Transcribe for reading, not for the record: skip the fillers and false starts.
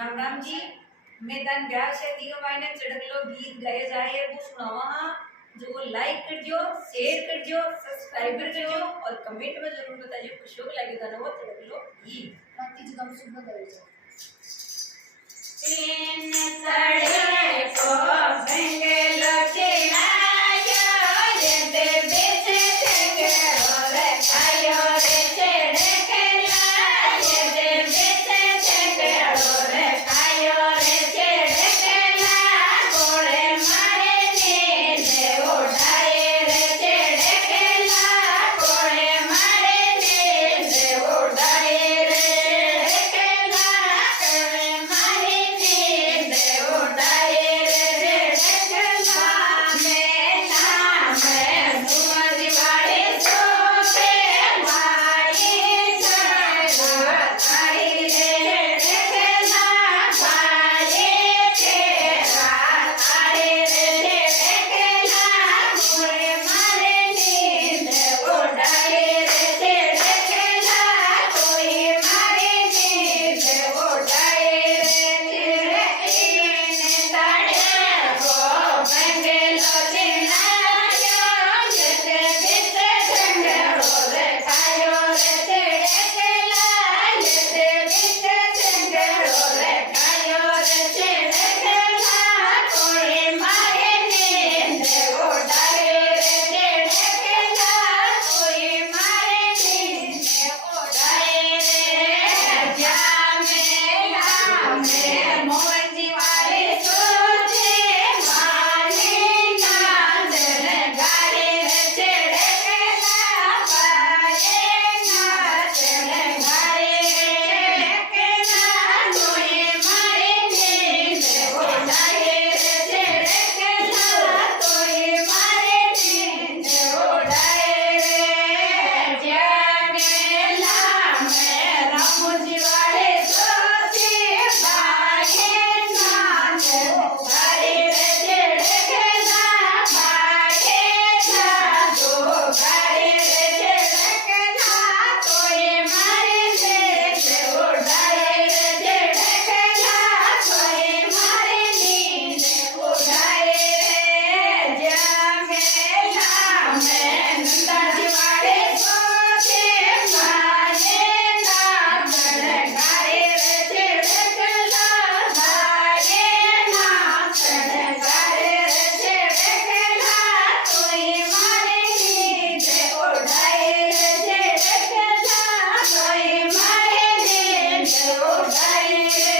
राम राम जी। मैदान ब्याह शादी के मायने चढ़लो गीत गाए जाए वो सुनावा जो लाइक कर दियो, शेयर कर दियो, सब्सक्राइब कर दियो और कमेंट में जरूर बताइए खुशियों को लगे गाना वो चढ़लो गीत बाकी जगह में सुबह गाए जाए तीन तड़े को बेंगलो चिनायो ये दे बेचे देंगे और खायो रे चढ़े के ला ये दे बेचे देंगे और खायो रे चढ़े के ला घोड़े मारे नीले उड़ाए रे चढ़े के ला घोड़े मारे नीले उड़ाए रे चढ़े के ला घोड़े मारे नीले उड़ाए रे चढ़े के ला मैं नाम तुम्हारी वाले सोचे भाई चढ़ा थारी रे चढ़े के ला भाई तेरा थारी रे चढ़े के ला घोड़े मारे नीले उड़ाए रे चढ़े के ला कोई मारे नीले उड़ाए रे चढ़े ताड़े को बंगलो चिनायो जते बिते झंडो रे खायो रे चढ़े के ला जते बिते झंडो रे खायो रे चढ़े के ला कोई मारे नीले उड़ाए रे चढ़े के ला कोई मारे नीले उड़ाए रे जामे मोहनजी वाले सोचे माने नाचन गारे रे चढ़े के ला पाए नाचन गारे रे चढ़े के ला कोई मारे नीले उड़ाए रे चढ़े के ला कोई मारे नीले उड़ाए रे जमेला मैं रामजी वाले सोचे भागे नाचन गारे रे चढ़े के ला भागे नाचो गारे रे चढ़े के ला कोई मारे नीले उड़ाए रे चढ़े के ला कोई मारे नीले उड़ाए रे जमेला मैं नंदाजी वाले सोचे माने नाचन गारे रे चढ़े के ला भागे नाचन गारे रे चढ़े के ला कोई मारे नीले उड़ाए रे चढ़े के ला कोई मारे नीले उड़ाए रे